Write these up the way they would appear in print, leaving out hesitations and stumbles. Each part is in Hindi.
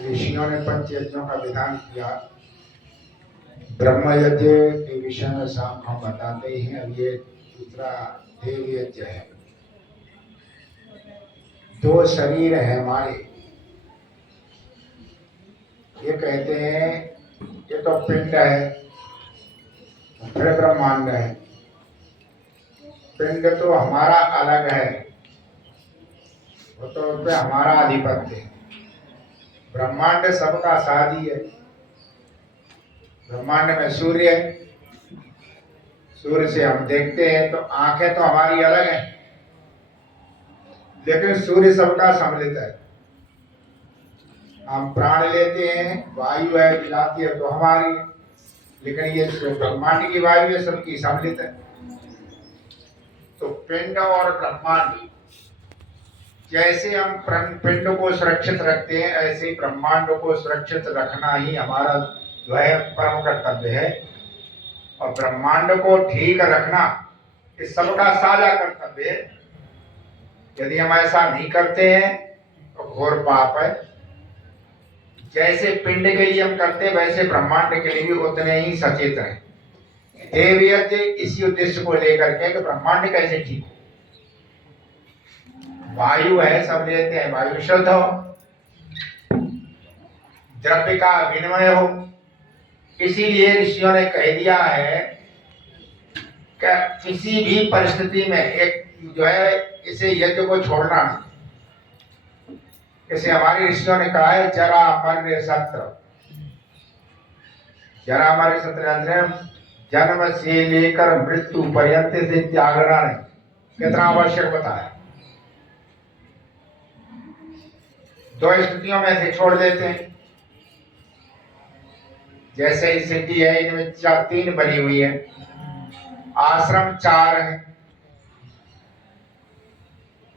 ऋषियों ने पंच यज्ञों का विधान किया। ब्रह्म यज्ञ के विषय में शाम हम बताते ही हैं। अब ये दूसरा देव यज्ञ है। दो शरीर है हमारे। ये कहते हैं ये तो पिंड है, फिर ब्रह्मांड है। पिंड तो हमारा अलग है, वो तो उस पे हमारा आधिपत्य है। ब्रह्मांड सबका साझी है। ब्रह्मांड में सूर्य है, सूर्य से हम देखते हैं तो आंखें तो हमारी अलग हैं, लेकिन सूर्य सबका सम्मिलित है। हम प्राण लेते हैं, वायु है मिलाती है तो हमारी है, लेकिन ये ब्रह्मांड की वायु है सबकी सम्मिलित है। तो पिंड और ब्रह्मांड, जैसे हम पिंड को सुरक्षित रखते हैं, ऐसे ब्रह्मांड को सुरक्षित रखना ही हमारा जो है परम कर्तव्य है। और ब्रह्मांड को ठीक रखना इस सबका साझा कर्तव्य है। यदि हम ऐसा नहीं करते हैं तो घोर पाप है। जैसे पिंड के लिए हम करते, वैसे ब्रह्मांड के लिए भी उतने ही सचेत रहे। देव यज्ञ इसी उद्देश्य को लेकर के कि ब्रह्मांड कैसे ठीक हो। वायु है, सब लेते हैं, वायु शुद्ध हो, द्रव्य का विनिमय हो। इसीलिए ऋषियों ने कह दिया है कि किसी भी परिस्थिति में एक जो है इसे यज्ञ को छोड़ना नहीं। जैसे हमारे ऋषियों ने कहा है जरा मर्य सत्र। जरा मर्य सत्र जन्म से लेकर मृत्यु पर्यंत से त्यागना नहीं। कितना आवश्यक बताया। दो स्थितियों में से छोड़ देते हैं। जैसे स्थिति है, इनमें तीन बनी हुई है। आश्रम चार है।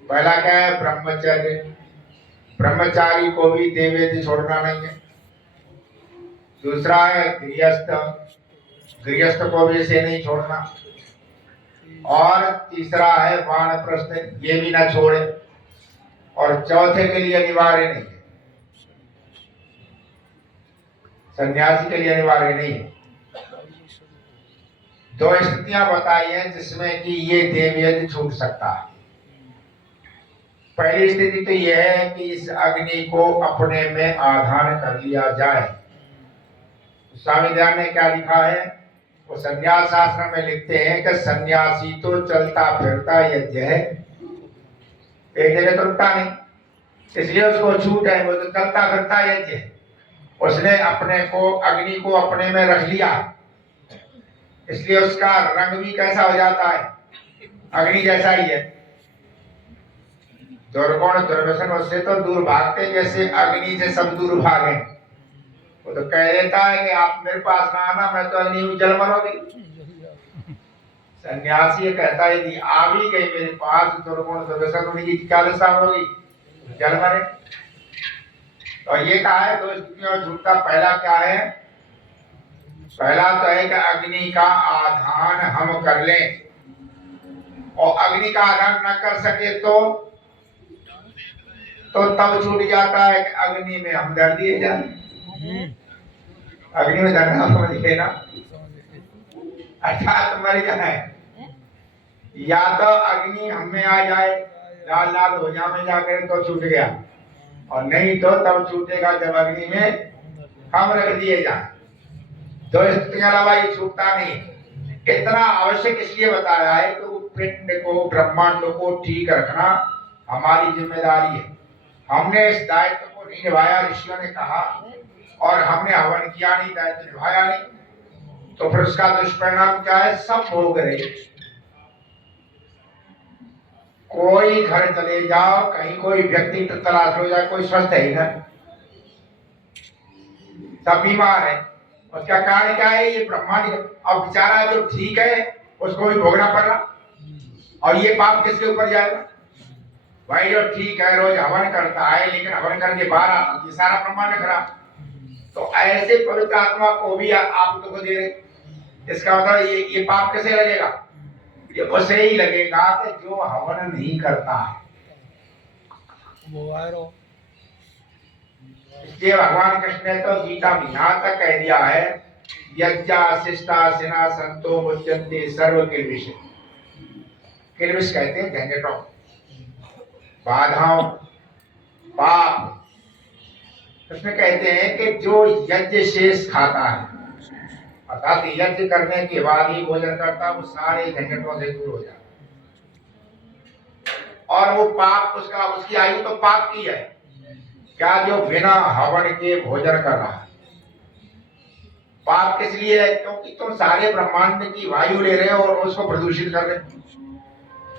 पहला क्या है? ब्रह्मचर्य। ब्रह्मचारी को भी देव यज्ञ छोड़ना नहीं है। दूसरा है गृहस्थ। गृहस्थ को भी इसे नहीं छोड़ना। और तीसरा है वानप्रस्थ, ये भी ना छोड़े। और चौथे के लिए अनिवार्य नहीं है, सन्यासी के लिए अनिवार्य नहीं है। दो स्थितियां बताई हैं जिसमें कि ये देव यज्ञ छूट सकता है। पहली स्थिति तो यह है कि इस अग्नि को अपने में आधान कर लिया जाए। स्वामी दयानंद ने क्या लिखा है? वो संन्यास शास्त्र में लिखते हैं कि सन्यासी तो चलता फिरता यज्ञ है, एक जगह तो रुकता नहीं, इसलिए उसको छूट है। वो तो चलता फिरता यज्ञ है। उसने अपने को, अग्नि को अपने में रख लिया, इसलिए उसका रंग भी कैसा हो जाता है? अग्नि जैसा ही है। दुर्गुण दुर्व्यसन उससे तो दूर भागते, जैसे अग्नि से सब दूर भागे। वो तो कह देता है कि आप मेरे पास ना आना, मैं तो अग्नि हूं, जल मरोगी। सन्यासी कहता है यदि आ भी गई मेरे पास दुर्गुण दुर्व्यसन, उनकी क्या दशा होगी? जल मरे। तो ये कहा है दो स्थितियों में झूठा। पहला क्या है? पहला तो है कि अग्नि का आधान हम कर लें, और अग्नि का आधान न कर सके तो तब छूट जाता है कि अग्नि में हम डर दिए जाए। अग्नि में डरना समझिए ना, अर्थात मर जाए। या तो अग्नि हमें आ जाए, लाल लाल हो जाए जाकर तो छूट गया, और नहीं तो तब छूटेगा जब अग्नि में हम रख दिए जाए। दो स्थितियों अलावा ये छूटता नहीं। इतना आवश्यक इसलिए बता रहा है कि पिंड को, ब्रह्मांड को ठीक रखना हमारी जिम्मेदारी है। हमने इस दायित्व को नहीं निभाया, ऋषियों ने कहा, और हमने हवन किया नहीं, दायित्व निभाया नहीं, तो फिर उसका दुष्परिणाम क्या है? सब भोग रहे। कोई घर चले जाओ, कहीं कोई व्यक्ति तलाश हो जाए, कोई स्वस्थ है ही ना, सब बीमार है। उसका कारण क्या है? ये ब्रह्मांड। अब बेचारा जो ठीक है उसको भी भोगना पड़ रहा, और ये पाप किसके ऊपर जाएगा? भाई जो ठीक है, रोज हवन करता है, लेकिन हवन करके बाहर आता, ये सारा ब्रह्मांड खराब। तो ऐसे पवित्र आत्मा को भी आप दुख दे रहे। इसका मतलब ये पाप कैसे लगेगा? ये उसे ही लगेगा कि जो हवन नहीं करता है। इसलिए भगवान कृष्ण ने तो गीता में यहाँ तक कह दिया है, यज्ञा शिष्टा सिना संतो मुच्यन्ते सर्व किल्बिष। किल्बिष कहते हैं झंझटों, बाधाओं, पाप। कृष्ण कहते हैं कि जो यज्ञ शेष खाता है, अर्थात यज्ञ करने के बाद ही भोजन करता, वो सारे झंझटों से दूर हो जाता। और वो पाप, उसका उसकी आयु तो पाप की है क्या, जो बिना हवन के भोजन कर रहा है। पाप किस लिए है? क्योंकि तुम सारे ब्रह्मांड की वायु ले रहे हो और उसको प्रदूषित कर रहे हो।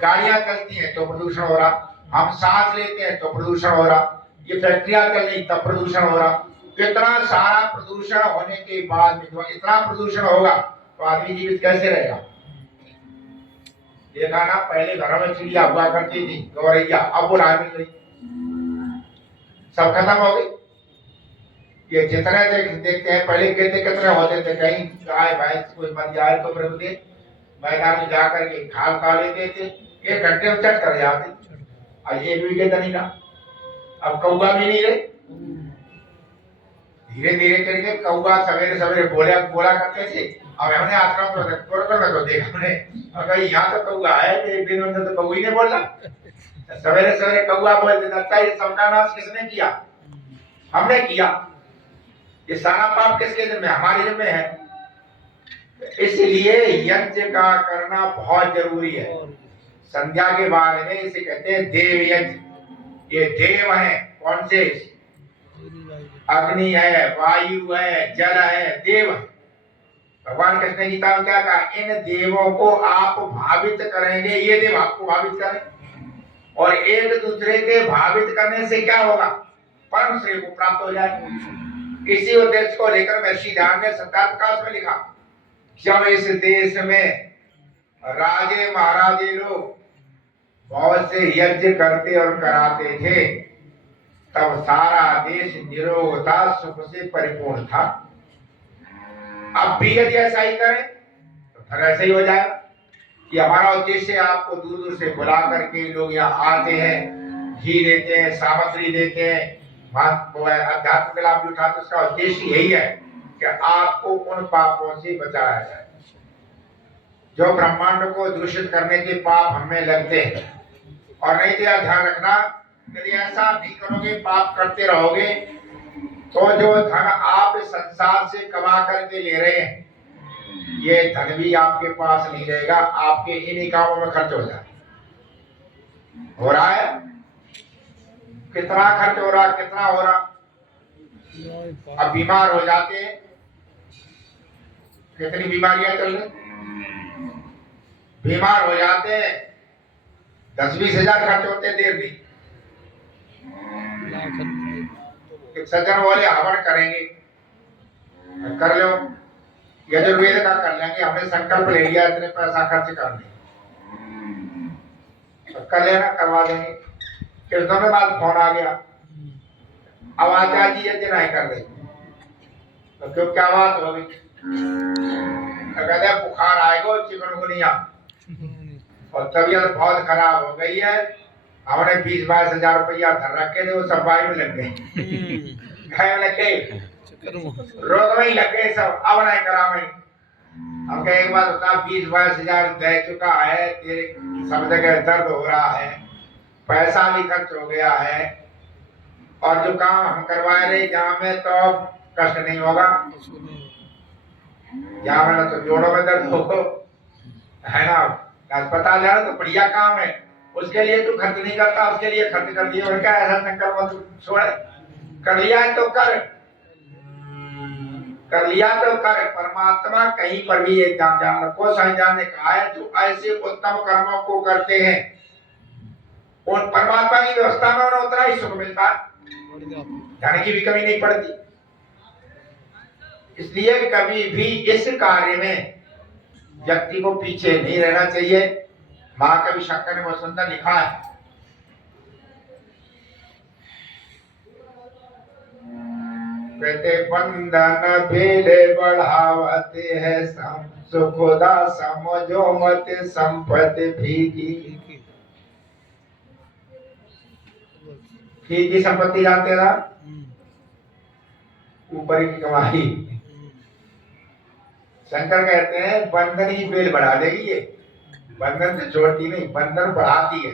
गाड़ियां चलती हैं तो प्रदूषण हो रहा, हम सांस लेते हैं तो प्रदूषण हो रहा, ये फैक्ट्रियां चल रही तब प्रदूषण हो रहा। इतना सारा प्रदूषण होने के बाद में जो इतना प्रदूषण होगा तो आदमी जीवित कैसे रहेगा? देखा ना, पहले घरों में चिड़िया हुआ करती थी, गौरैया, अब वो रानी गई, सब खत्म हो गई। ये जितने देखते हैं, पहले कहते कितने होते थे, कहीं गाय भैंस कोई मर जाए तो फिर उसे मैदान में जाकर के खाल खा लेते थे, 1 घंटे में चट कर जाते। और ये भी कहता नहीं था, अब कौआ भी नहीं रहे। धीरे धीरे करके कौआ सवेरे सवेरे बोला करते थे। अब हमने आश्रम तो देखा हमने, और यहाँ तो कौआ है, एक दिन में तो कौआ ही नहीं बोला। सवेरे सवेरे कौआ बोलते था, ये सबका नाश किसने किया? हमने किया। ये सारा पाप किसके जिम्मे? हमारे जिम्मे है। इसलिए यज्ञ का करना बहुत जरूरी है। संध्या के बारे में इसे कहते हैं देव यज्ञ। ये देव है, कौन से? अग्नि है, वायु है, जल है, देव है। भगवान कृष्ण गीता में क्या कहा? इन देवों को आप भावित करेंगे, ये देव आपको भावित करें। और एक दूसरे के भावित करने से क्या होगा? परम श्रेय को प्राप्त हो जाए। इसी उद्देश्य को लेकर महर्षि ध्यान ने सत्याप्रकाश में लिखा, जब इस देश में राजे महाराजे लोग बहुत से यज्ञ करते और कराते थे, तब सारा देश निरोगता सुख से परिपूर्ण था। अब भी यदि ऐसा ही करें तो फिर ऐसा ही हो जाएगा कि हमारा उद्देश्य आपको दूर दूर से बुला करके लोग यहाँ आते हैं, घी देते हैं, सामग्री देते हैं, अध्यात्म का लाभ उठाते। उसका उद्देश्य यही है कि आपको उन पापों से बचाया जाए जो ब्रह्मांड को दूषित करने के पाप हमें लगते हैं। और नहीं तो ध्यान रखना, यदि ऐसा नहीं करोगे, पाप करते रहोगे, तो जो धन आप संसार से कमा करके ले रहे हैं, ये धन भी आपके पास नहीं रहेगा, आपके इन्हीं कामों में खर्च हो जाए। हो रहा है? कितना खर्च हो रहा, कितना हो रहा। अब बीमार हो जाते हैं, कितनी बीमारियां चल रही, बीमार हो जाते हैं, 10-20 हजार खर्च होते देर नहीं। सज्जन बोले हवन करेंगे, कर लो, यजुर्वेद का कर लेंगे, हमने संकल्प ले लिया इतने पैसा खर्च करने, तो कर लेना, करवा देंगे। फिर दोनों बाद फोन आ गया, अब आचार्य जी यज्ञ नहीं कर रहे, तो क्यों, क्या बात होगी? तो कहते बुखार आएगा, चिकनगुनिया और तबीयत बहुत खराब हो गई है, हमने 20-22 हजार रुपया धर रखे थे, वो सब बाई में लग गए, घायल लगे, रोग में ही लग गए सब, अब नहीं करा मैं। हम कहे एक बात बता, 20-22 हजार दे चुका है, तेरे सब जगह दर्द हो रहा है, पैसा भी खर्च हो गया है, और जो काम हम करवाए रहे जहाँ में तो कष्ट नहीं होगा, जहाँ में तो जोड़ों में दर्द हो, है ना, अस्पताल जाना तो बढ़िया काम है, उसके लिए तू खर्च नहीं करता, उसके लिए खर्च कर दिया। क्या ऐसा संकल्प मत छोड़, कर लिया है तो कर लिया तो कर। परमात्मा कहीं पर भी एक जान रखो, संविधान ने कहा है, जो ऐसे उत्तम कर्मों को करते हैं उन परमात्मा की व्यवस्था में उन्हें उतना ही सुख मिलता है, धन की भी कमी नहीं पड़ती। इसलिए कभी भी इस कार्य में व्यक्ति को पीछे नहीं रहना चाहिए। महाकवि शंकर ने बहुत सुंदर लिखा है, कहते बंधन भेद बढ़ावते है, सुखदा समझो मत संपत्ति भीगी। फीकी संपत्ति जानते ना, ऊपर की कमाई। शंकर कहते हैं बंधन ही बेल बढ़ा देगी, ये बंधन से छोड़ती नहीं, बंधन बढ़ाती है।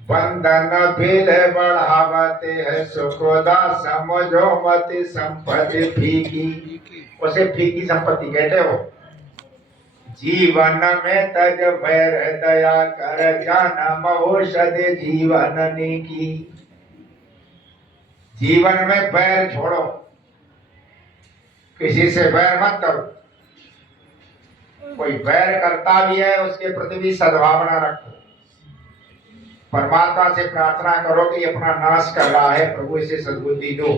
बंधन बेल बढ़ावते है सुखोदा समझो मत संपत्ति फीकी, उसे फीकी संपत्ति कहते हो। जीवन में तज भैर दया कर जन्म औषध जीवन की। जीवन में बैर छोड़ो, किसी से बैर मत करो। कोई बैर करता भी है उसके प्रति भी सद्भावना रखो। परमात्मा से प्रार्थना करो कि अपना नाश कर रहा है, प्रभु इसे सद्बुद्धि दो।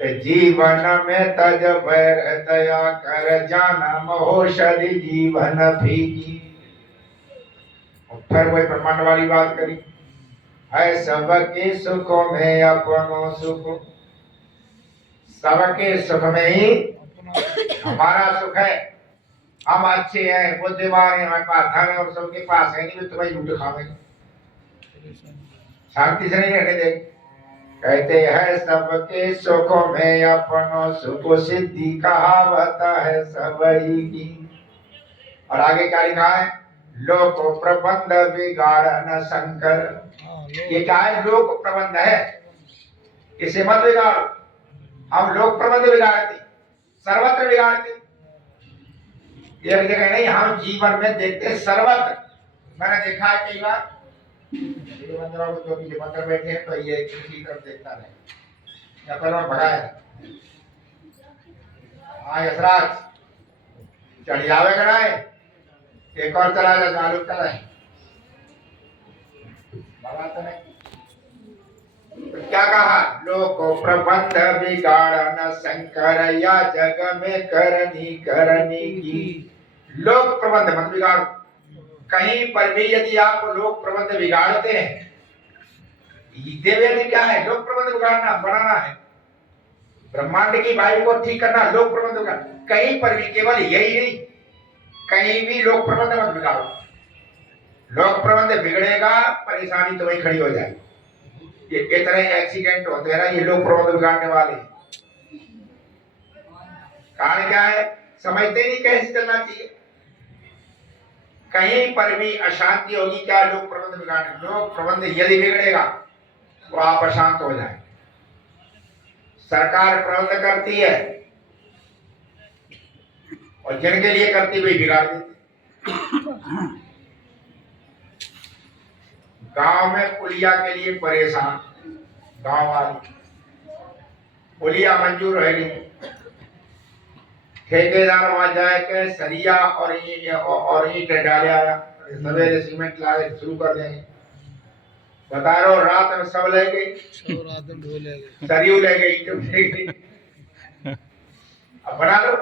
जीवन में तज बैर दया कर जन्म औषधि जीवन फीकी। और फिर वही ब्रह्मांड वाली बात करी, है सबके सुखों में अपनो सुख। सबके सुख में ही हमारा सुख है। हम अच्छे हैं, बुद्धिमान हैं, हमारे पास धन है और सबके पास है नहीं, तो तुम्हें लूट खावेंगे, शांति से नहीं रहने देंगे। कहते हैं सबके सुखों में अपनो सुख, सिद्धि कहावत है सबई की। और आगे क्या लिखा है, लोक प्रबंध बिगाड़न शंकर। ये क्या है, लोक प्रबंध है, इसे मत बिगाड़ो। हम लोक प्रबंध बिगाड़ते, सर्वत्र बिगाड़ते, एक जगह नहीं, हम जीवन में देखते सर्वत्र। मैंने देखा है कई बार, मंदिर बैठे हैं तो ये किसी तरफ देखता रहे, या पहले भगाया हाँ यशराज चढ़ जावे कराए, एक और चला जा चालू कराए, भगा तो नहीं। तो क्या कहा, लोक प्रबंध बिगाड़न शंकर, या जग में करनी करनी की। लोक प्रबंध मत बिगाड़ो। कहीं पर भी यदि आप लोक प्रबंध बिगाड़ते हैं, देवयज्ञ क्या है, लोक प्रबंध बिगाड़ना, बनाना है। ब्रह्मांड की वायु को ठीक करना, लोक प्रबंध बिगाड़। कहीं पर भी, केवल यही नहीं, कहीं भी लोक प्रबंध मत बिगाड़ो। लोक प्रबंध बिगड़ेगा, परेशानी तो वही खड़ी हो जाएगी। ये इतने एक्सीडेंट होते हैं ना, ये लोग प्रबंध बिगाड़ने वाले। कारण क्या है, समझते नहीं कैसे चलना चाहिए। कहीं पर भी अशांति होगी, क्या, लोग प्रबंध बिगाड़ने। लोग प्रबंध यदि बिगड़ेगा तो आप अशांत हो जाए। सरकार प्रबंध करती है और जिनके लिए करती हुई बिगाड़ देती। गांव में पुलिया के लिए परेशान, गांव वाले पुलिया मंजूर है नहीं, ठेकेदार वहां जाए के सरिया और ईंट डाले आया, सवेरे सीमेंट लाए शुरू कर देंगे। बता रहा हूँ, रात में सब ले गई, सरियू ले गई, ईंट ले गई। अब बना लो,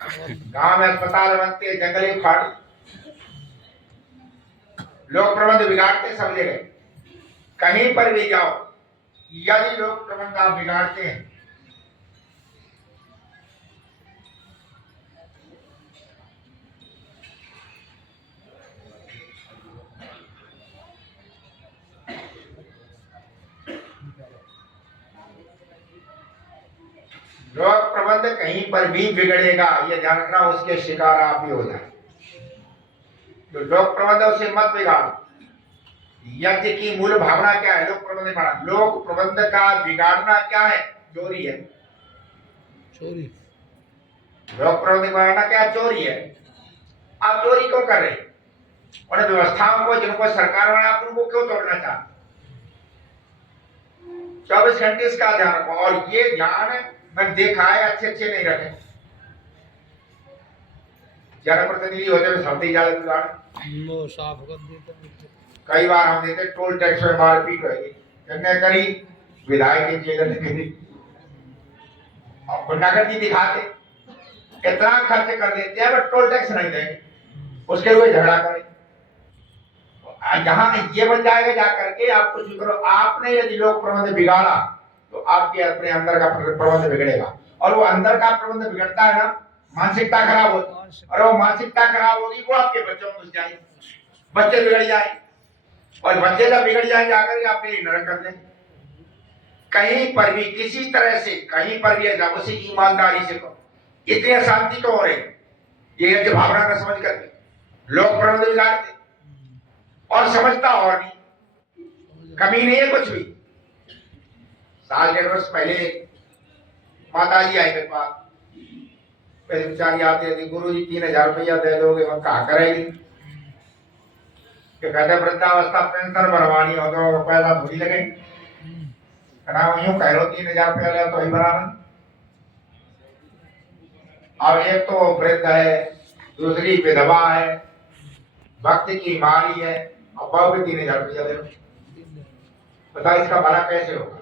गांव में अस्पताल बनते, जंगली फाड़, लोग प्रबंध बिगाड़ते सब जगह। कहीं पर भी जाओ, यदि लोग प्रबंध आप बिगाड़ते हैं, लोक प्रबंध कहीं पर भी बिगड़ेगा, ये ध्यान रखना, उसके शिकार आप ही हो जाए। तो लोक प्रबंध उसे मत बिगाड़ो। यज्ञ की मूल भावना क्या है, लोक प्रबंध बिगाड़ना। लोक प्रबंध का बिगाड़ना क्या है, चोरी है। चोरी, लोक प्रबंध बिगाड़ना क्या, चोरी है। आप चोरी क्यों कर रहे हैं, उन व्यवस्थाओं को जिनको सरकार बनाया, आप उनको क्यों तोड़ना चाहते। 24 घंटे इसका ध्यान रखो। और ये ध्यान मैंने देखा है, अच्छे अच्छे नहीं रखे, जनप्रतिनिधि होते हुए सबसे ज्यादा बिगाड़ साफ कर देते। कई बार हम देते टोल टैक्स में मारपीट होगी, जिनने करी विधायक की जेल ने करी, और नगदी दिखाते, इतना खर्च कर देते हैं, बट टोल टैक्स नहीं देंगे, उसके हुए झगड़ा करें। जहां ये बन जाएगा, जाकर के आप कुछ भी करो, आपने यदि लोक प्रबंध बिगाड़ा तो आपके अपने अंदर का प्रबंध बिगड़ेगा। और वो अंदर का प्रबंध बिगड़ता है ना, मानसिकता खराब होती है, और वो मानसिकता खराब होगी, वो आपके बच्चों में घुस जाएगी, बच्चे बिगड़ जाए, और बच्चे जब बिगड़ जाए जाकर के आपके लिए नरक कर देंगे। कहीं पर भी किसी तरह से कहीं पर भी ऐसा उसी की ईमानदारी से करो। इतनी अशांति तो हो रही, ये है कि भावना न समझ करके लोग प्रबंध बिगाड़ते और समझता और नहीं, कमी नहीं है कुछ भी। साल 1.5 वर्ष पहले माता जी आई मेरे पास, पहले बेचारी आते थे, गुरु जी 3000 रुपया दे दोगे, मैं कहा करेगी कि कहते वृद्धावस्था पेंशन भरवानी हो तो पैसा थोड़ी लगे, यूं कह लो 3000 रुपया ले तो ही भराना। अब एक तो वृद्ध है, दूसरी विधवा है, भक्त की मारी है, और बहु भी 3000 रुपया दे लो, बता इसका भला कैसे होगा।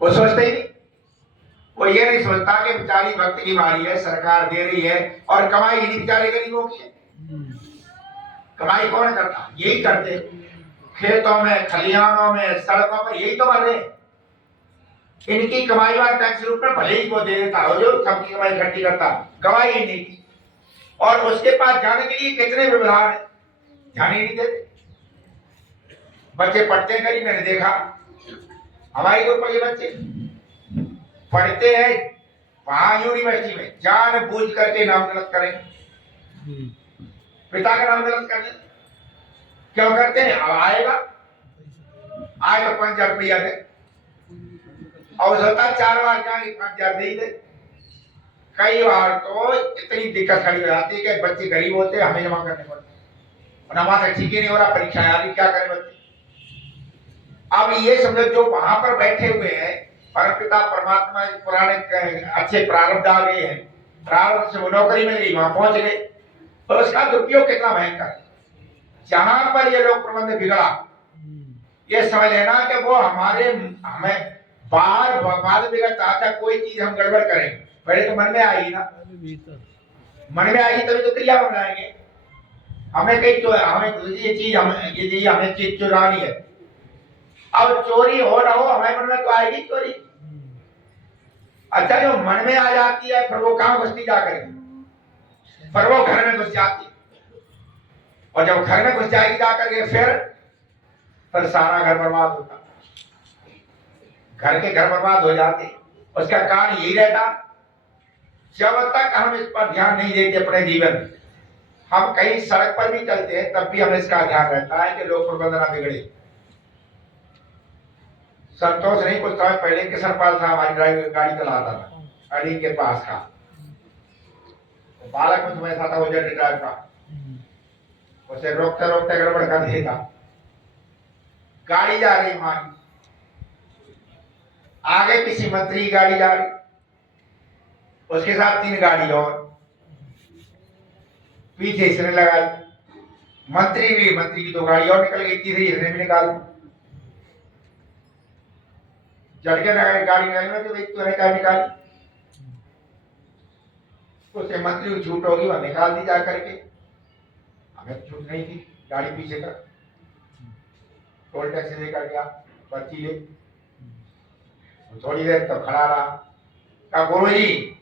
वो सोचते ही नहीं, वो ये नहीं सोचता कि बेचारी भक्त की मारी है, सरकार दे रही है, और कमाई इन्हीं बेचारे गरीबों की है। कमाई कौन करता, यही करते, खेतों में, खलिहानों में, सड़कों पर यही तो मर रहे। इनकी कमाई वाला टैक्स रूप में भले ही वो दे देता हो जो सबकी कमाई इकट्ठी करता, कमाई ही नहीं की, और उसके पास जाने के लिए कितने व्यवधान है, जाने नहीं देते। बच्चे पढ़ते हैं, करीब मैंने देखा हमारे ग्रुप में ये बच्चे पढ़ते हैं वहां यूनिवर्सिटी में, जान बूझ करके नाम गलत करें, पिता का नाम गलत कर दे, क्यों करते हैं। अब आएगा आए तो 5000 रुपया दे, और होता 4 बार जाए 5000 दे ही दे। कई बार तो इतनी दिक्कत खड़ी हो जाती है कि बच्चे गरीब होते हैं, हमें जमा करने पड़ते, और हमारा ठीक ही नहीं हो रहा, परीक्षा आ रही, क्या करें बच्चे। अब ये समझो जो वहां पर बैठे हुए हैं, परमपिता परमात्मा पुराने अच्छे प्रारब्ध आ गए हैं, प्रारब्ध से वो नौकरी मिल गई, वहां पहुंच गए, तो उसका दुरुपयोग कितना भयंकर है। जहां पर ये लोग प्रबंध बिगड़ा, ये समझ लेना कि वो हमें बाद बिगड़ता था, कोई चीज हम गड़बड़ करें पहले तो मन में आएगी ना, मन में आएगी तभी तो क्रिया बनाएंगे। हमें कहीं तो हमें ये चीज हमें चीज चुरानी है, अब चोरी हो ना हो हमारे मन में तो आएगी चोरी। अच्छा जो मन में आ जाती है फिर वो कहां घुसती जाकर, पर वो घर में घुस जाती है, और जब घर में घुस जाएगी जाकर के फिर सारा घर बर्बाद होता, घर बर्बाद हो जाते। उसका कारण यही रहता, जब तक हम इस पर ध्यान नहीं देते अपने जीवन में, हम कहीं सड़क पर भी चलते हैं तब भी हमें इसका ध्यान रहता है कि लोग प्रबंध ना बिगड़े। संतोष नहीं, कुछ समय पहले किशनपाल साहब हमारी गाड़ी चलाता था, अड़ी के पास का बालक में समय था, वो जेट ड्राइव का, उसे रोकते रोकते गड़बड़ कर देगा, गाड़ी जा रही हमारी, आगे किसी मंत्री की गाड़ी जा रही, उसके साथ 3 गाड़ी और, पीछे इसने लगाई, मंत्री की 2 गाड़ी और निकल गई, तीसरी इसने भी निकाल दी। झटके लगा गाड़ी निकालने तो एक तो निकाली, उसे मंत्री को छूट होगी, वह निकाल दी जा करके, हमें छूट नहीं थी, गाड़ी पीछे कर टोल टैक्स लेकर गया, पर्ची ले, थोड़ी देर तक खड़ा रहा, कहा गुरु जी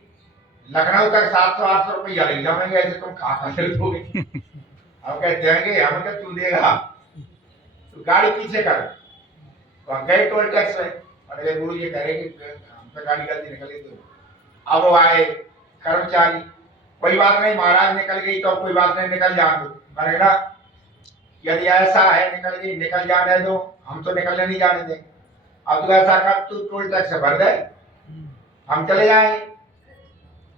लखनऊ तक 700-800 रुपया ले जाएंगे, ऐसे तुम कहाँ से दोगे। हम कहते देंगे, हम क्या तू देगा, तो गाड़ी पीछे कर, तो हम गए टोल टैक्स में, अरे गुरु जी कह रहे कि हम तो गाड़ी गलती निकली, तो अब वो आए कर्मचारी, कोई बात नहीं महाराज निकल गई तो कोई बात नहीं, निकल जाने दो, मैंने ना यदि ऐसा है निकल गई निकल जाने दो, हम तो निकलने नहीं जाने देंगे। अब तो ऐसा कर तू टोल टैक्स भर दे, हम चले जाएंगे,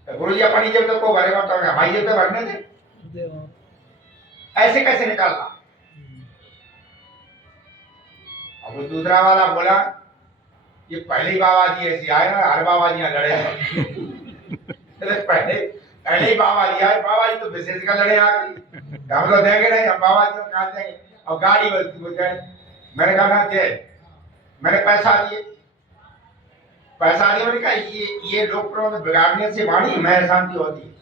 तो गुरु जी अपनी जेब तो को भरेगा तो हमारी जेब तो भरने दे, ऐसे कैसे निकालना। अब वो दूसरा वाला बोला ये पहले ही बाबा जी ऐसे आए ना, हर बाबा जी लड़े पहले ही बाबा जी आए, बाबा जी तो विशेष का लड़े आ गई, हम तो देंगे नहीं, हम बाबा जी को कहा देंगे। और गाड़ी बोल जाए, मैंने कहा ना दे, मैंने पैसा दिए, मैंने कहा ये लोक प्रबंध बिगाड़ने से वाणी में शांति होती है।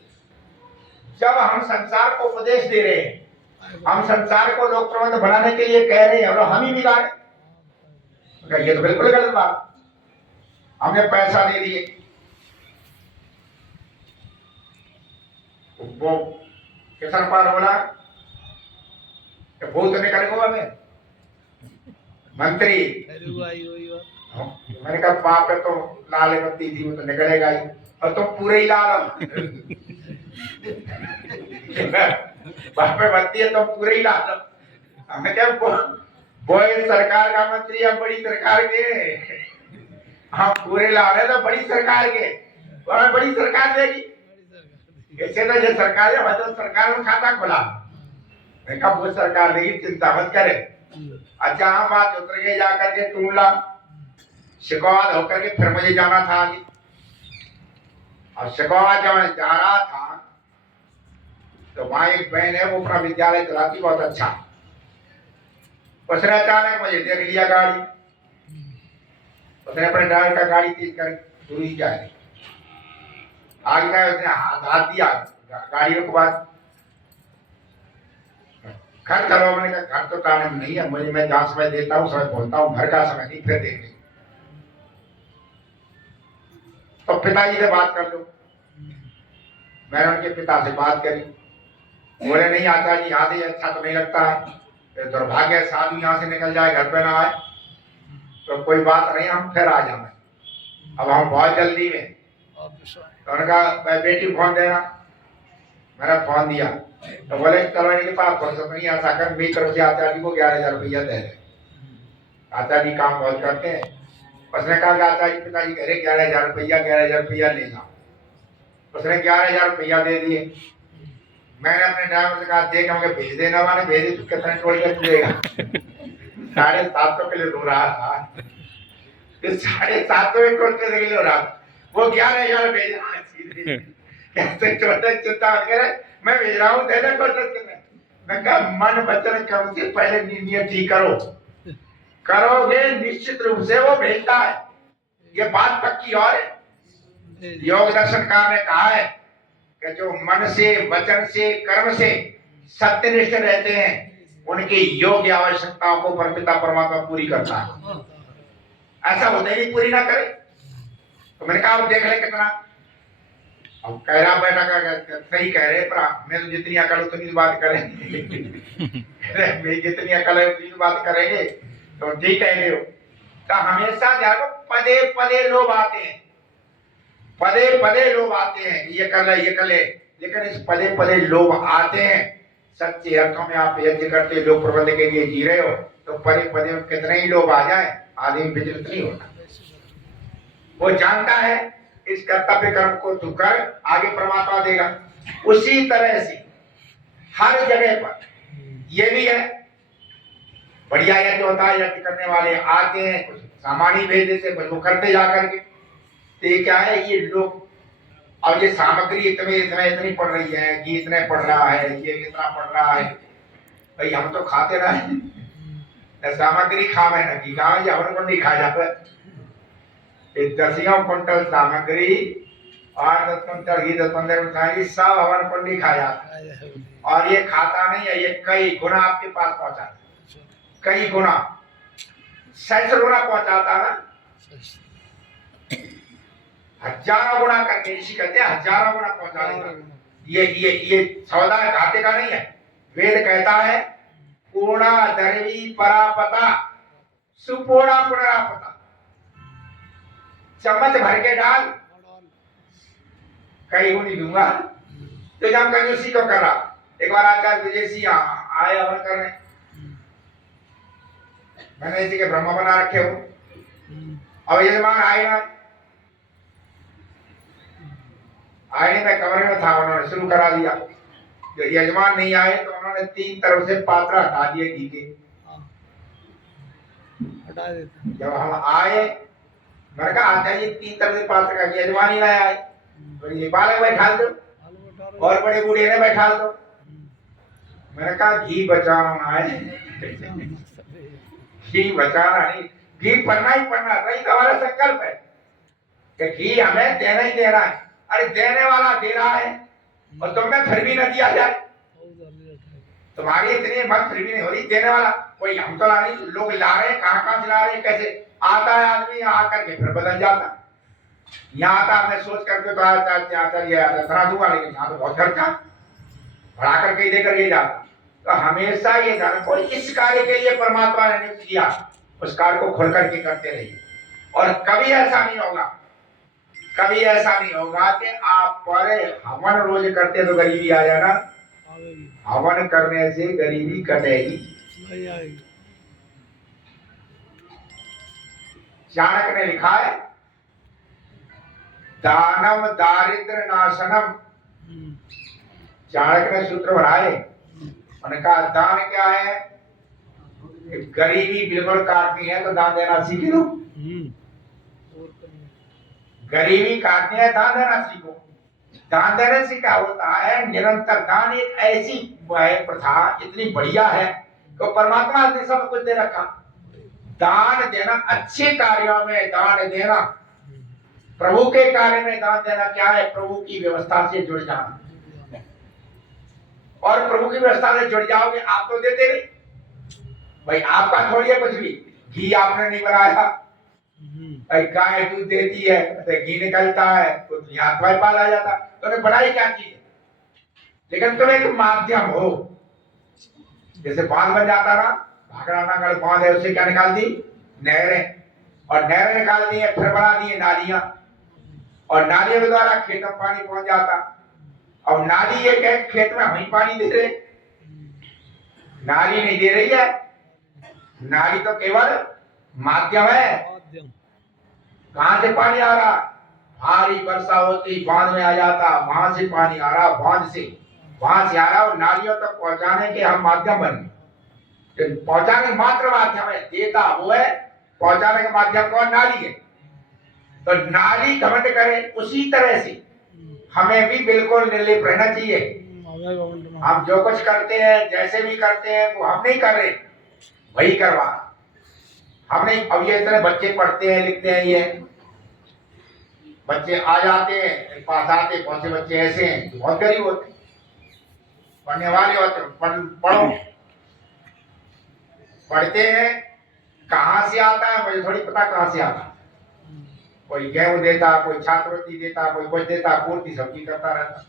जब हम संसार को उपदेश दे रहे हैं, हम संसार को लोक प्रबंध बनाने के लिए कह रहे हैं, और हम ही बिगाड़े, ये तो बिल्कुल गलत बात। हमने पैसा दे दिए, वो किशनपाल बोला कि भूत निकल गो हमें, मंत्री मैंने कहा बाप है तो लाल बत्ती थी वो तो निकलेगा ही, और तुम पूरे ही लाल हो। बाप पे बत्ती है तो पूरे ही लाल हो। हमें क्या वो इस सरकार का मंत्री है, बड़ी सरकार के, हम पूरे लाल है तो बड़ी सरकार के, वो हमें बड़ी सरकार देगी। ऐसे तो ये सरकार है, तो सरकार में खाता खोला। मैं कहा वो सरकार देगी, चिंता मत करे। अच्छा हम बात उतर के जाकर के टूला शिकवाद होकर के फिर मुझे जाना था आगे, और शिकवाद जब मैं जा रहा था तो वहां एक बहन है, वो अपना विद्यालय चलाती बहुत अच्छा। उसने अचानक मुझे देख लिया गाड़ी, उसने अपने ड्राइवर का गाड़ी तेज कर दूरी जाए आगे गए, उसने हाथ दिया गाड़ियों के बाद घर चलो। मैंने कहा घर तो टाइम नहीं है मुझे, मैं जहां समय देता हूँ समय बोलता हूँ, घर का समय नहीं, फिर देख लेंगे। तो पिताजी से बात कर लो। मैंने उनके पिता से बात करी, बोले नहीं आता जी आधे अच्छा तो नहीं लगता है, दुर्भाग्य साधु यहाँ से निकल जाए घर पे ना आए तो कोई बात नहीं, हम फिर आ जाए, अब हम बहुत जल्दी में। तो उन्होंने कहा बेटी फोन देना, मैंने फोन दिया तो बोले चलो इनके पास फुर्सत नहीं, ऐसा कर मेरी तरफ से आचार्य जी को 11,000 रुपया दे दे, आचार्य जी काम बहुत करते हैं। उसने कहा कि आचार्य पिताजी कह रहे 11,000 रुपया ले जाओ। उसने 11,000 रुपया दे दिए। मैंने अपने ड्राइवर से कहा देख मुझे भेज देना, मैंने भेजे तो कितने टोल के देगा। 750 के लिए रो रहा था, 750 टोल के लिए रो रहा, वो 11,000 भेज रहा है। कैसे छोटे चिंता करे, मैं भेज रहा हूँ दे दे कोशिश। मैं कहा मन वचन कर्म से पहले नियत ठीक करो, करोगे निश्चित रूप से वो भेजता है, ये बात पक्की। और योग दर्शनकार ने कहा है कि जो मन से वचन से कर्म से सत्यनिष्ठ रहते हैं उनकी योग्य आवश्यकताओं को परमपिता परमात्मा पूरी करता है। ऐसा होता ही नहीं पूरी ना करे। तो मैंने कहा देख ले कितना, अब कह रहा बेटा का सही कह रहे, पर मैं तो जितनी अकल उतनी बात करेंगे। मेरी जितनी अकल है उतनी बात करेंगे तो ठीक कह रहे हो। तो हमेशा ध्यान, पदे पदे लोग आते हैं, पदे पदे लोग आते हैं, ये कर ले ये कर ले, लेकिन इस पदे पदे लोग आते हैं। सच्चे अर्थों में आप यज्ञ करते लोग प्रबंध के लिए जी रहे हो तो पदे पदे में कितने ही लोग आ जाए आदमी विचलित नहीं होता। वो जानता है इस कर्तव्य कर्म को तू कर, आगे परमात्मा देगा। उसी तरह से हर जगह पर ये भी है, बढ़िया यज्ञ होता है, यज्ञ करने वाले आते हैं, कुछ सामान्य भेज देते, कुछ वो करते जाकर के। तो ये क्या है, ये लोग अब ये सामग्री इतनी पड़ रही है, घी इतने पड़ रहा है, ये इतना पड़ रहा है, भाई हम तो खाते रहे, सामग्री खावे ना घी खावे, ये हवन को नहीं खाया जाता। 10 क्विंटल सामग्री और 10 क्विंटल घी 10-15 क्विंटल सब हवन को नहीं खाया जाता, और ये खाता नहीं है, ये कई गुना आपके पास पहुंचाता, कई गुना, सैकड़ों गुना पहुंचाता ना, हजारों गुना करके, इसी कहते हैं हजारों गुना पहुंचा देगा। ये सौदा घाटे का नहीं है। वेद कहता है पूर्णा दरवी परापता सुपूर्णा पुनरापता, चम्मच भर के डाल कई गुनी दूंगा। तो जब कंजूसी को कर रहा, एक बार आचार्य विजय सिंह आए हवन करने, मैंने इसी के ब्रह्म बना रखे हो, अब यजमान आए ना, आने में कमरे में था, उन्होंने शुरू करा दिया। जो यजमान नहीं आए तो उन्होंने 3 तरफ से पात्र हटा दिए घी के, हटा देते। जब हम आए मैंने कहा आता ये 3 तरफ से पात्र का, यजमान ही ना आए तो ये बालक बैठा दो और बड़े बूढ़े ने बैठा दो। मैंने कहा घी बचाना है, घी बचाना नहीं, घी पढ़ना ही पढ़ना, वही तो हमारा संकल्प है कि घी हमें देना ही देना है। अरे देने वाला दे रहा है और तुम्हें फिर भी न दिया जाए, तुम्हारी इतनी मत फिर भी नहीं हो रही, देने वाला कोई हम तो ला नहीं, लोग ला रहे हैं, कहाँ से ला रहे हैं, कैसे आता है आदमी, आकर के फिर बदल जाता। यहाँ आता मैं सोच करके तो आता दूंगा, लेकिन यहाँ तो बहुत खर्चा बढ़ा करके ही देकर ये जाता। तो हमेशा ये ध्यान को, इस कार्य के लिए परमात्मा ने नियुक्त किया, उस कार्य को खुल करके करते रहिए। और कभी ऐसा नहीं होगा, कभी ऐसा नहीं होगा कि आप पर हवन रोज करते तो गरीबी आ जाए ना, हवन करने से गरीबी कटेगी। चाणक्य ने लिखा है दानम दारिद्र नाशनम। चाणक्य ने सूत्र बनाए, उन्होंने कहा दान क्या है, गरीबी बिल्कुल काटनी है तो दान देना सीख लो। गरीबी काटनी है, दान देना सीखो। दान देने से क्या होता है, निरंतर दान एक ऐसी प्रथा इतनी बढ़िया है तो परमात्मा ने सब कुछ दे रखा। दान देना, अच्छे कार्यों में दान देना, प्रभु के कार्य में दान देना क्या है, प्रभु की व्यवस्था से जुड़ जाना। और प्रभु की व्यवस्था से जुड़ जाओगे, आप तो देते नहीं भाई, आपका थोड़ी है कुछ भी। घी आपने नहीं बनाया, भाई गाय दूध देती है तो घी निकलता है तो यहाँ तुम्हारे पास आ जाता, तो बड़ाई क्या चीज है। लेकिन तुम एक माध्यम हो, जैसे बांध बन जाता ना, भाखड़ा नागढ़ बांध है, उससे क्या निकाल दी, नहरें, और नहरें निकाल दी है, फिर बना दी नालियां, और नालियों के द्वारा खेत में पानी पहुंच जाता। अब नाली ये कह खेत में हम ही पानी दे रहे, नाली नहीं दे रही है, नाली तो केवल माध्यम है। कहां से पानी आ रहा, भारी वर्षा होती बांध में आ जाता, वहां से पानी आ रहा, बांध से, वहां से आ रहा, और नालियों तक पहुंचाने के हम माध्यम बने। पहुंचाने मात्र माध्यम है, देता वो है, पहुंचाने का माध्यम कौन, नाली है। तो नाली घमंड करे, उसी तरह से हमें भी बिल्कुल निर्लिप्त रहना चाहिए। हम जो कुछ करते हैं, जैसे भी करते हैं, वो हम नहीं कर रहे, वही करवा हम नहीं। अब ये इतने बच्चे पढ़ते हैं लिखते हैं, ये बच्चे आ जाते हैं पास आते, कौन से बच्चे ऐसे हैं बहुत गरीब होते, पढ़ने वाले होते, पढ़ो, पढ़ते हैं, कहां से आता है मुझे थोड़ी पता, कहां से आता, कोई गेहूं देता, कोई छात्रवृत्ति देता, कोई कुछ देता, पूर्ति सबकी करता रहता,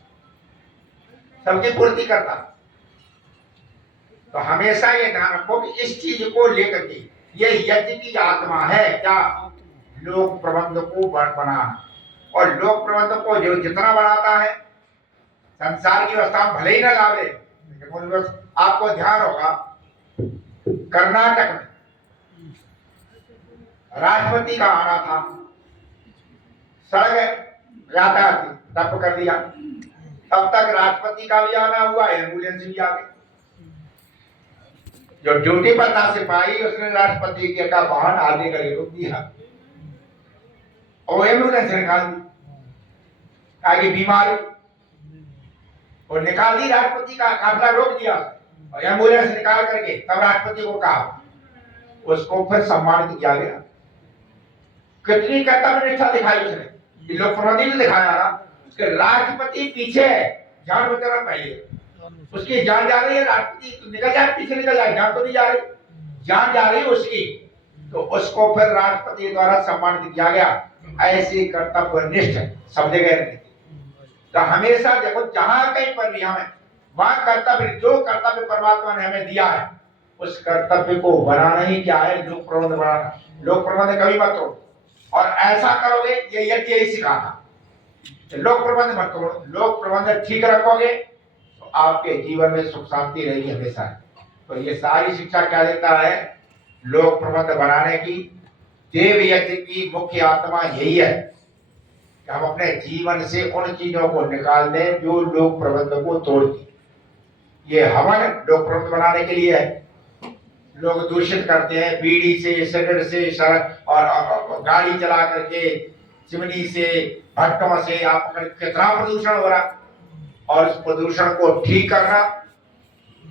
सबकी पूर्ति करता। तो हमेशा ये ध्यान रखो कि इस चीज को लेकर के ये यज्ञ की आत्मा है क्या, लोक प्रबंध को बनाना। और लोक प्रबंध को जो जितना बढ़ाता है, संसार की व्यवस्था में भले ही ना लावे, लेकिन आपको ध्यान होगा कर्नाटक में राष्ट्रपति का आना था, सड़क यातायात ठप कर दिया, तब तक राष्ट्रपति का भी आना हुआ, एम्बुलेंस भी आ गई। जो ड्यूटी पर था सिपाही, उसने राष्ट्रपति के का वाहन आगे करके रोक दिया और एम्बुलेंस निकाल दी, आगे बीमारी और निकाल दी, राष्ट्रपति का काफिला रोक दिया और एम्बुलेंस निकाल करके तब राष्ट्रपति को कहा, उसको फिर सम्मानित किया गया। कितनी कर्तव्य निष्ठा दिखाई उसने, लोक प्रबंधी ने दिखाया ना कि राष्ट्रपति पीछे है, जान बचाना पहले, उसकी जान जा रही है, राष्ट्रपति निकल जाए, पीछे निकल जाए, जान तो नहीं जा रही, जान जा रही उसकी, तो उसको फिर राष्ट्रपति द्वारा सम्मानित किया गया। ऐसे कर्तव्यनिष्ठ सब जगह रहते। तो हमेशा देखो जहां कहीं पर भी हमें वहां कर्तव्य, जो कर्तव्य परमात्मा ने हमें दिया है, उस कर्तव्य को बनाना ही क्या है, लोक प्रबंध बनाना। लोक प्रबंध कभी मत तोड़ो, और ऐसा करोगे ये यज्ञ यही सिखाना, लोक प्रबंध मत तोड़ो, लोक प्रबंध ठीक रखोगे तो आपके जीवन में सुख शांति रहेगी हमेशा। तो ये सारी शिक्षा क्या देता है, लोक प्रबंध बनाने की, देव यज्ञ की मुख्य आत्मा यही है कि हम अपने जीवन से उन चीजों को निकाल दें जो लोक प्रबंध को तोड़ती। ये हवन लोक प्रबंध बनाने के लिए है। लोग दूषित करते हैं बीड़ी से, सिगरेट से, सड़क और गाड़ी चला करके, चिमनी से, भट्टों से, आप कितना प्रदूषण हो रहा, और उस प्रदूषण को ठीक करना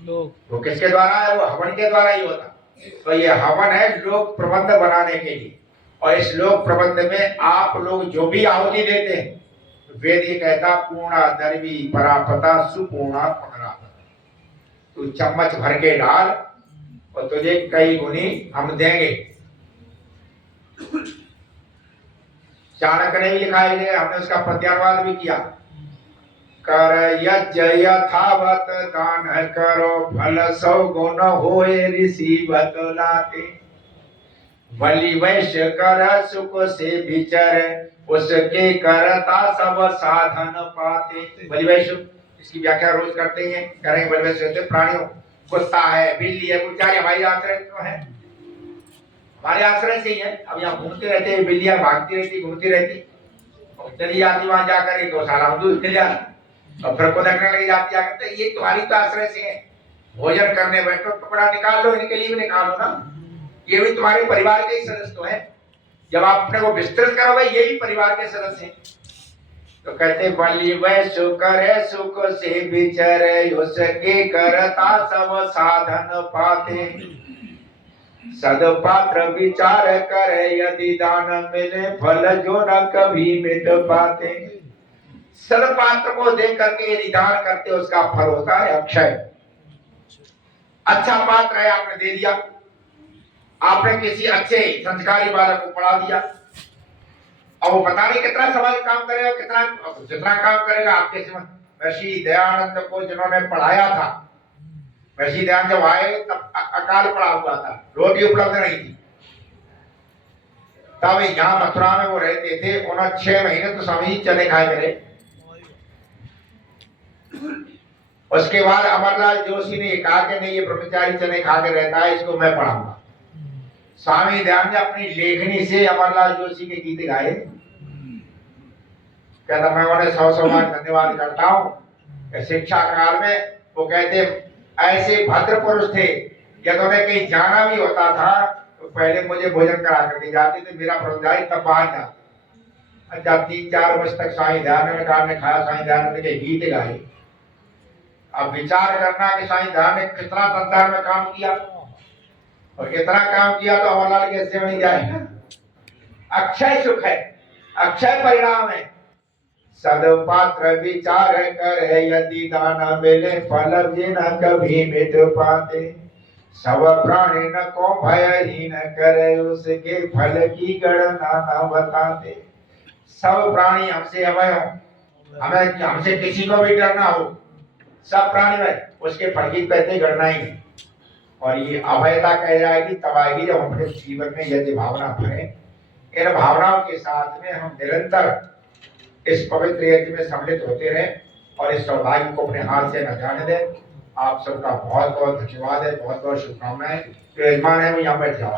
वो किसके द्वारा है, वो हवन के द्वारा ही होता। तो ये हवन है लोक प्रबंध बनाने के लिए, और इस लोक प्रबंध में आप लोग जो भी आहुति देते हैं, तो वेद ये कहता पूर्णा दर्वी परापता सुपूर्णा पुनरापता, तू चम्मच भर के डाल और तुझे कई गुनी हम देंगे। चाणक्य ने भी लिखा है, हमने उसका प्रत्यावाद भी किया, कर यज्ञ यथावत दान करो, फल 100 गुण होए ऋषि बतलाते। वली वैश्य कर सुख से विचर, उसके करता सब साधन पाते। वली वैश्य इसकी व्याख्या रोज करते हैं, करेंगे। वली वैश्य होते प्राणियों, कुत्ता है, बिल्ली है, बेचारे हमारी आश्रय तो है, हमारे आश्रय से ही है। अब यहाँ घूमते रहते हैं, बिल्लियां भागती रहती, घूमती रहती, और चली जाती वहां जाकर गौशाला में दूध ले जाती और फिर को लगने लगी जाती आकर। तो ये तुम्हारी तो आश्रय से है। भोजन करने बैठो, टुकड़ा निकाल लो, इनके लिए भी निकालो ना, ये भी तुम्हारे परिवार के ही सदस्य तो है। जब आप अपने को विस्तृत करोगे, ये भी परिवार के सदस्य हैं। तो कहते बलि वैश्य करे सुख से विचरे, उसके करता सब साधन पाते। सदपात्र विचार करे, यदि दान मिले फल जो न कभी मिट पाते। सदपात्र को देख करके यदि दान करते, उसका फल होता है अक्षय। अच्छा पात्र है, आपने दे दिया, आपने किसी अच्छे संस्कारी बालक को पढ़ा दिया, अब वो पता नहीं कितना समाज काम करेगा, कितना जितना काम करेगा आपके समय। ऋषि दयानंद को जिन्होंने पढ़ाया था, ऋषि दयानंद जब आए तब अकाल पड़ा हुआ था, रोटी उपलब्ध नहीं थी। तब यहाँ मथुरा में वो रहते थे, उन्होंने 6 महीने तो स्वामी जी चने खाए करे। उसके बाद अमरलाल जोशी ने कहा कि नहीं, ये ब्रह्मचारी चने खा के रहता है, इसको मैं पढ़ाऊंगा। स्वामी दयानंद ने अपनी लेखनी से अमरलाल जोशी के गीत गाए। कहता मैं उन्हें 100 बार धन्यवाद करता हूँ। शिक्षा काल में वो कहते ऐसे भद्र पुरुष थे, जब उन्हें कहीं जाना भी होता था तो पहले मुझे भोजन करा करके जाते थे, मेरा ब्रह्मचारी तब बाहर जाता। जब 3-4 वर्ष तक स्वामी दयानंद ने खाया, स्वामी दयानंद के गीत गाए। अब विचार करना कि स्वामी दयानंद ने कितना संसार में काम किया, और इतना काम किया तो अमरलाल कैसे नहीं जाएगा। अक्षय सुख है, अक्षय परिणाम है। सदपात्र विचार करे, यदि दान मिले फल भी न कभी मिट पाते। सब प्राणी न को भयहीन करे, उसके फल की गणना न बताते। सब प्राणी हमसे अभय हो, हमें हमसे किसी को भी डर ना हो, सब प्राणी में उसके फल की कहते गणना ही नहीं। और ये अभयता कह जाएगी तब आएगी जब अपने जीवन में यदि भावना भरे। इन भावनाओं के साथ में हम निरंतर इस पवित्र यज्ञ में सम्मिलित होते रहे और इस सौभाग्य को अपने हाथ से न जाने दें। आप सबका बहुत बहुत धन्यवाद है, बहुत बहुत शुभकामनाएं। जो यजमान है वो यहाँ बैठ जाओ।